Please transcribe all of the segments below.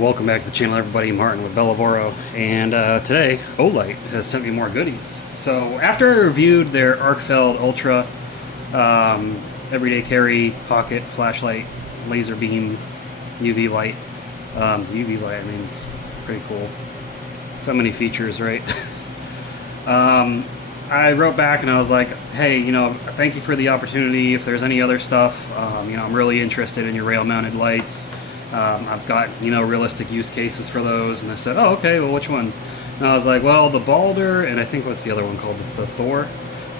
Welcome back to the channel, everybody. Martin with Bellavoro, and today Olight has sent me more goodies. So after I reviewed their Arcfeld Ultra everyday carry pocket flashlight, laser beam, UV light, I mean, it's pretty cool. So many features, right? I wrote back and I was like, hey, thank you for the opportunity. If there's any other stuff, I'm really interested in your rail-mounted lights. I've got, realistic use cases for those. And I said, oh, okay, well, which ones? And I was like, well, the Baldr, and I think what's the other one called? The Thor.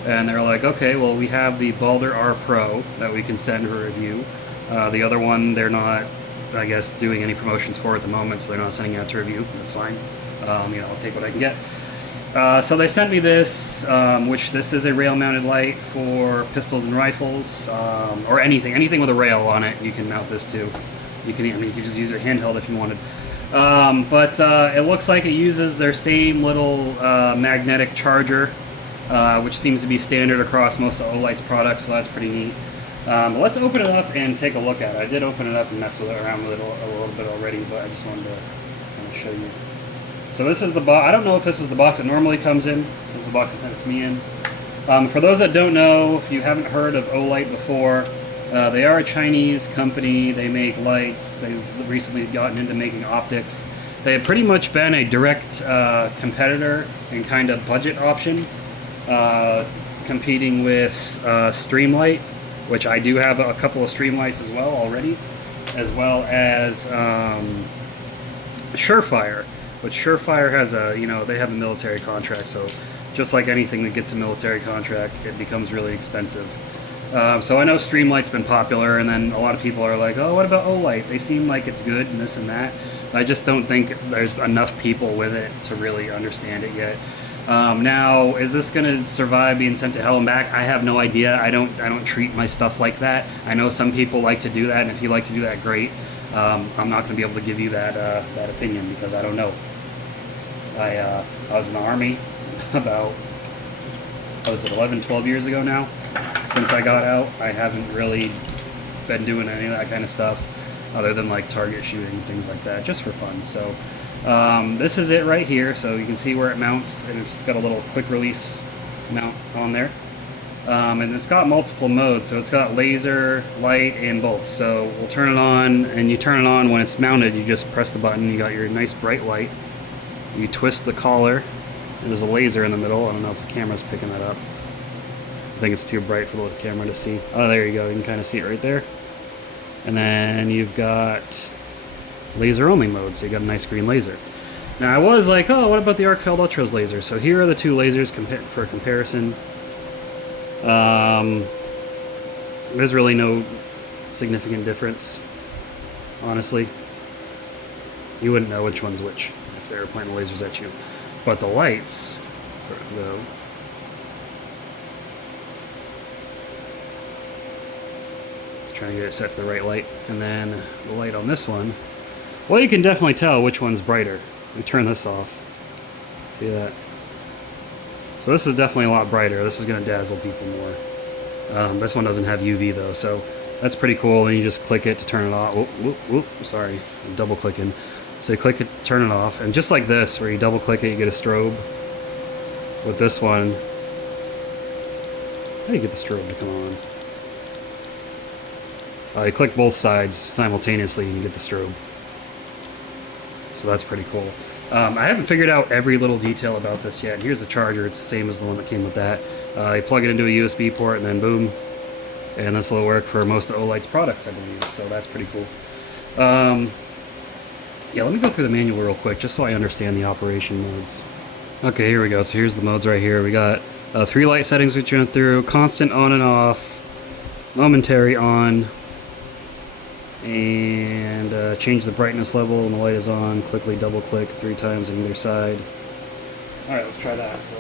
And they're like, okay, well, we have the Baldr R Pro that we can send for review. The other one, they're not, I guess, doing any promotions for at the moment, so they're not sending it out to review. That's fine. I'll take what I can get. So they sent me this, which this is a rail-mounted light for pistols and rifles, or anything with a rail on it. You can mount this to. You can just use it handheld if you wanted. But it looks like it uses their same little magnetic charger, which seems to be standard across most of Olight's products, so that's pretty neat. But let's open it up and take a look at it. I did open it up and mess around with it a little bit already, but I just wanted to kind of show you. So this is the box. I don't know if this is the box it normally comes in. This is the box they sent it to me in. For those that don't know, if you haven't heard of Olight before, they are a Chinese company. They make lights. They've recently gotten into making optics. They have pretty much been a direct competitor and kind of budget option, competing with Streamlight, which I do have a couple of Streamlights as well already, as well as Surefire. But Surefire has they have a military contract, so just like anything that gets a military contract, it becomes really expensive. So I know Streamlight's been popular, and then a lot of people are like, oh, what about Olight? They seem like it's good and this and that. I just don't think there's enough people with it to really understand it yet. Now, is this going to survive being sent to hell and back? I have no idea. I don't treat my stuff like that. I know some people like to do that, and if you like to do that, great. I'm not going to be able to give you that opinion because I don't know. I was in the Army about, 11, 12 years ago now. Since I got out, I haven't really been doing any of that kind of stuff other than like target shooting and things like that, just for fun. So this is it right here. So you can see where it mounts, and it's just got a little quick release mount on there. And it's got multiple modes, so it's got laser, light, and both. So we'll turn it on, and you turn it on when it's mounted. You just press the button, you got your nice bright light. You twist the collar, and there's a laser in the middle. I don't know if the camera's picking that up. I think it's too bright for the camera to see. Oh, there you go. You can kind of see it right there. And then you've got laser only mode, so you got a nice green laser. Now I was like, oh, what about the Arcfeld Ultra's laser? So here are the two lasers for comparison. There's really no significant difference, honestly. You wouldn't know which one's which if they were pointing the lasers at you. But the lights, though, trying to get it set to the right light, and then the light on this one, well, you can definitely tell which one's brighter. Let me turn this off. See that? So this is definitely a lot brighter. This is going to dazzle people more. This one doesn't have UV though, so that's pretty cool. And you just click it to turn it off. Sorry, I'm double clicking. So you click it to turn it off, and just like this, where you double click it, you get a strobe. With this one, how do you get the strobe to come on? You click both sides simultaneously and you get the strobe. So that's pretty cool. I haven't figured out every little detail about this yet. Here's the charger. It's the same as the one that came with that. You plug it into a USB port and then boom. And this will work for most of Olight's products, I believe. So that's pretty cool. Yeah, let me go through the manual real quick just so I understand the operation modes. Okay, here we go. So here's the modes right here. We got 3 light settings which went through. Constant on and off. Momentary on. And change the brightness level when the light is on. Quickly double click 3 times on either side. Alright, let's try that. So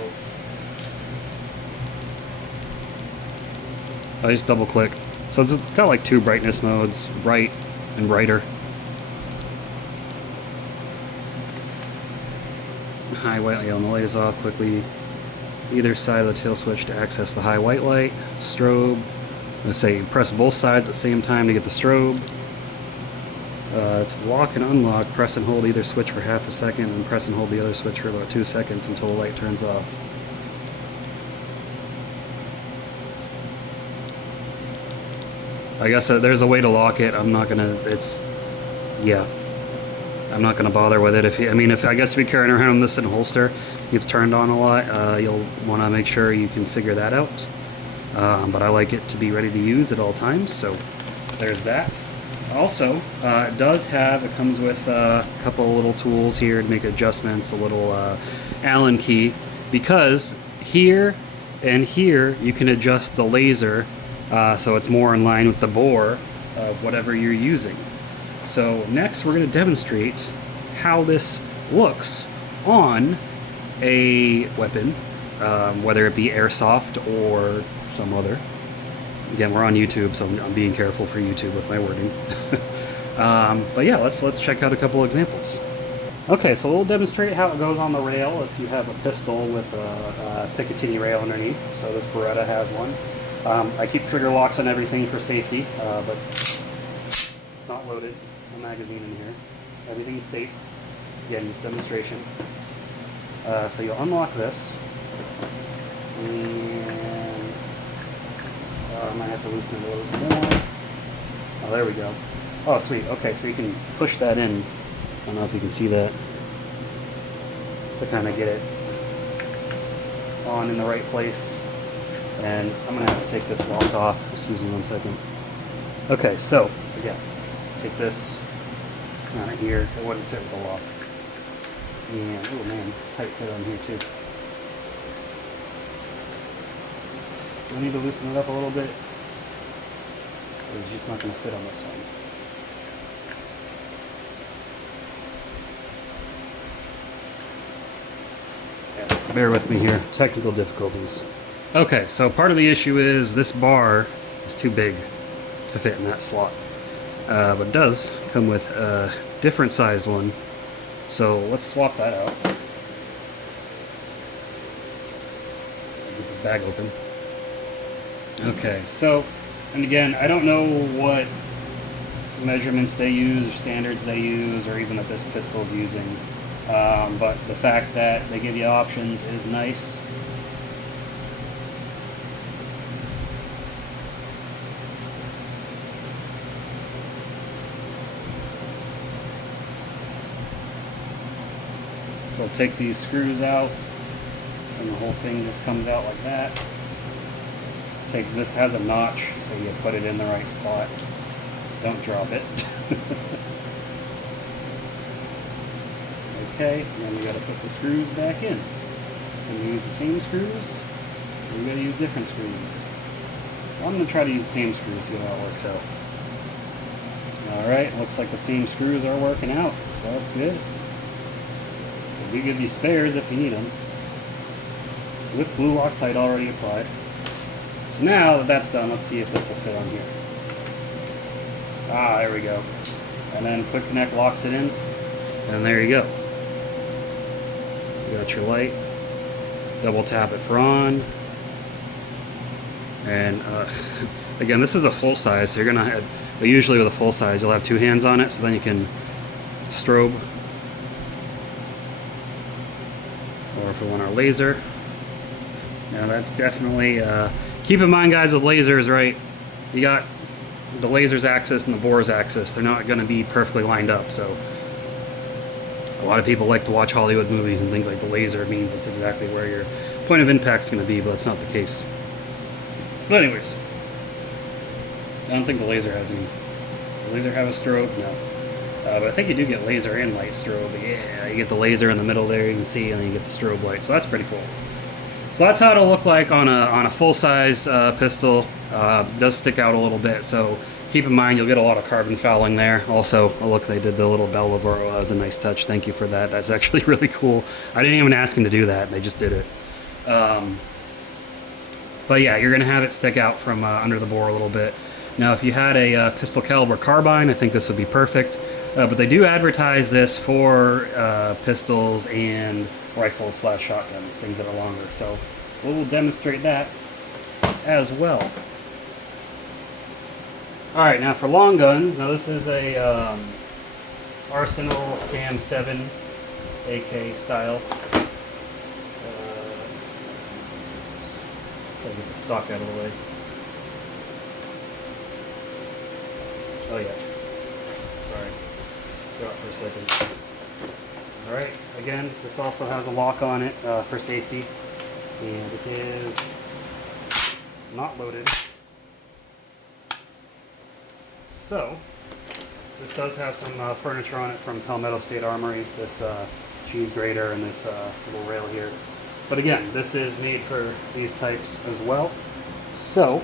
I just double click. So it's got like 2 brightness modes, bright and brighter. High white light on the light is off. Quickly either side of the tail switch to access the high white light. Strobe. Let's say press both sides at the same time to get the strobe. To lock and unlock, press and hold either switch for half a second, and press and hold the other switch for about 2 seconds until the light turns off. I guess there's a way to lock it. I'm not gonna. Yeah. I'm not gonna bother with it. I guess if you're carrying around this in a holster, it's turned on a lot. You'll want to make sure you can figure that out. But I like it to be ready to use at all times. So there's that. Also, it comes with a couple little tools here to make adjustments, a little Allen key, because here and here you can adjust the laser so it's more in line with the bore of whatever you're using. So next we're going to demonstrate how this looks on a weapon, whether it be airsoft or some other. Again, we're on YouTube, so I'm being careful for YouTube with my wording. But yeah, let's check out a couple examples. Okay, so we'll demonstrate how it goes on the rail if you have a pistol with a Picatinny rail underneath. So this Beretta has one. I keep trigger locks on everything for safety, but it's not loaded. There's no magazine in here. Everything is safe. Again, just demonstration. So you'll unlock this. And I might have to loosen it a little bit more. Oh, there we go. Oh, sweet. Okay, so you can push that in. I don't know if you can see that. To kind of get it on in the right place. And I'm going to have to take this lock off. Excuse me 1 second. Okay, so, again, take this out of here. It wouldn't fit with the lock. And, oh man, it's a tight fit on here too. Do I need to loosen it up a little bit? Or is it just not going to fit on this one? Yeah, bear with me here. Technical difficulties. Okay, so part of the issue is this bar is too big to fit in that slot. But it does come with a different sized one. So let's swap that out. Get this bag open. Okay, so, and again, I don't know what measurements they use or standards they use or even that this pistol is using, but the fact that they give you options is nice. So I'll take these screws out and the whole thing just comes out like that. This has a notch, so you put it in the right spot. Don't drop it. Okay, and then we got to put the screws back in. Can you use the same screws? Or we got to use different screws? Well, I'm going to try to use the same screws, see how it works out. Alright, looks like the same screws are working out, so that's good. We give you spares if you need them. With blue Loctite already applied. So now that that's done, let's see if this will fit on here. Ah, there we go. And then quick connect locks it in, and there you go. You got your light. Double tap it for on. And again, this is a full size, so you're gonna have. But usually with a full size, you'll have two hands on it, so then you can strobe. Or if we want our laser. Now that's definitely. Keep in mind, guys, with lasers, right? You got the laser's axis and the bore's axis. They're not going to be perfectly lined up. So a lot of people like to watch Hollywood movies and think like the laser means it's exactly where your point of impact is going to be, but that's not the case. But anyways, I don't think the laser has any. Does the laser have a strobe? No. But I think you do get laser and light strobe. Yeah, you get the laser in the middle there, you can see, and then you get the strobe light. So that's pretty cool. So that's how it'll look like on a full-size pistol. It does stick out a little bit, so keep in mind you'll get a lot of carbon fouling there. Also, oh look, they did the little bell of that was a nice touch. Thank you for that. That's actually really cool. I didn't even ask him to do that. They just did it. But yeah, you're going to have it stick out from under the bore a little bit. Now, if you had a pistol caliber carbine, I think this would be perfect. But they do advertise this for pistols and rifles / shotguns, things that are longer. So we'll demonstrate that as well. Alright, now for long guns, now this is a Arsenal Sam 7 AK style. Gotta get the stock out of the way. Oh yeah. Sorry. Forgot for a second. Alright, again, this also has a lock on it for safety. And it is not loaded. So, this does have some furniture on it from Palmetto State Armory. This cheese grater and this little rail here. But again, this is made for these types as well. So,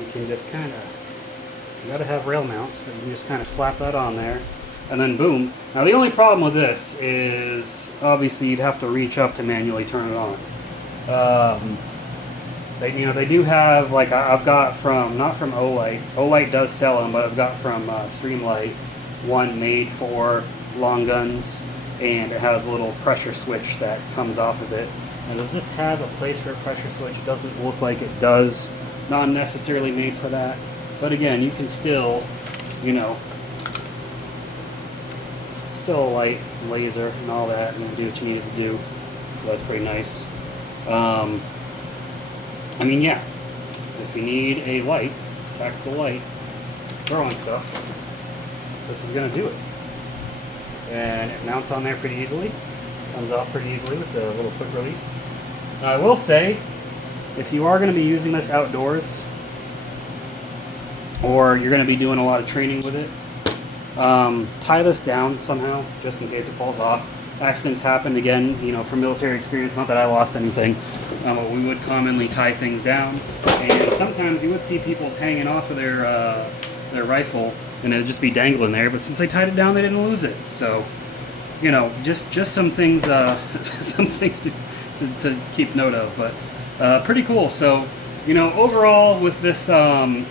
you can just kind of, you gotta have rail mounts, but you can just kind of slap that on there, and then boom. Now the only problem with this is, obviously you'd have to reach up to manually turn it on. They do have, like I've got from, not from Olight, Olight does sell them, but I've got from Streamlight, one made for long guns, and it has a little pressure switch that comes off of it. Now does this have a place for a pressure switch? It doesn't look like it does. Not necessarily made for that, but again, you can still, you know, still light, laser, and all that, and do what you need to do. So that's pretty nice. I mean, yeah, if you need a light, tactical light, throwing stuff, this is going to do it. And it mounts on there pretty easily, comes off pretty easily with the little quick release. Now, I will say, if you are going to be using this outdoors, or you're going to be doing a lot of training with it, tie this down somehow, just in case it falls off. Accidents happen, again, you know, from military experience, not that I lost anything, but we would commonly tie things down, and sometimes you would see people's hanging off of their rifle, and it'd just be dangling there, but since they tied it down, they didn't lose it. So, you know, just some things, some things to keep note of, but pretty cool. So, you know, overall with this, put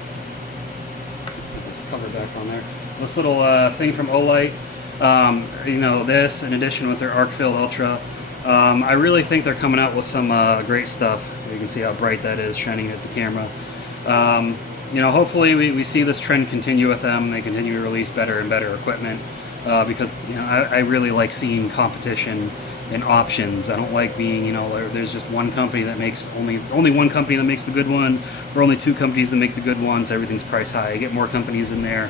this cover back on there, this little thing from Olight, you know, this in addition with their Arc-Fill Ultra, I really think they're coming out with some great stuff. You can see how bright that is shining at the camera. You know, hopefully we see this trend continue with them. They continue to release better and better equipment, because, you know, I really like seeing competition and options. I don't like being, you know, there's just one company that makes, only one company that makes the good one, or only two companies that make the good ones. Everything's price high. You get more companies in there,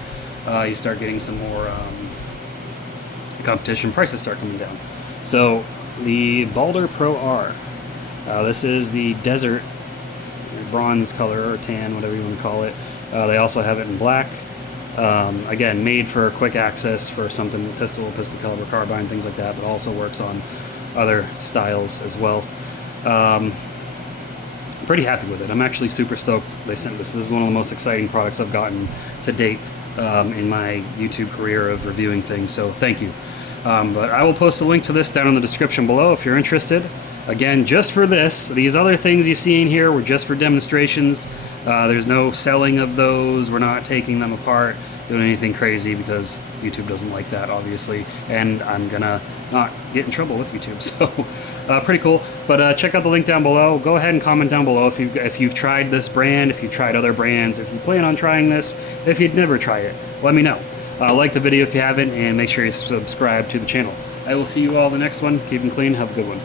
you start getting some more competition, prices start coming down. So the Baldr Pro R, this is the desert bronze color or tan, whatever you want to call it. They also have it in black. Again, made for quick access for something pistol caliber carbine, things like that, but also works on other styles as well. Pretty happy with it. I'm actually super stoked they sent this. This is one of the most exciting products I've gotten to date in my YouTube career of reviewing things, so thank you. But I will post a link to this down in the description below if you're interested. Again, just for this. These other things you see in here were just for demonstrations. There's no selling of those. We're not taking them apart, doing anything crazy, because YouTube doesn't like that, obviously, and I'm gonna not get in trouble with YouTube. So pretty cool. But check out the link down below. Go ahead and comment down below if you've tried this brand, if you've tried other brands, if you plan on trying this, if you'd never tried it. Let me know. Like the video if you haven't, and make sure you subscribe to the channel. I will see you all in the next one. Keep them clean. Have a good one.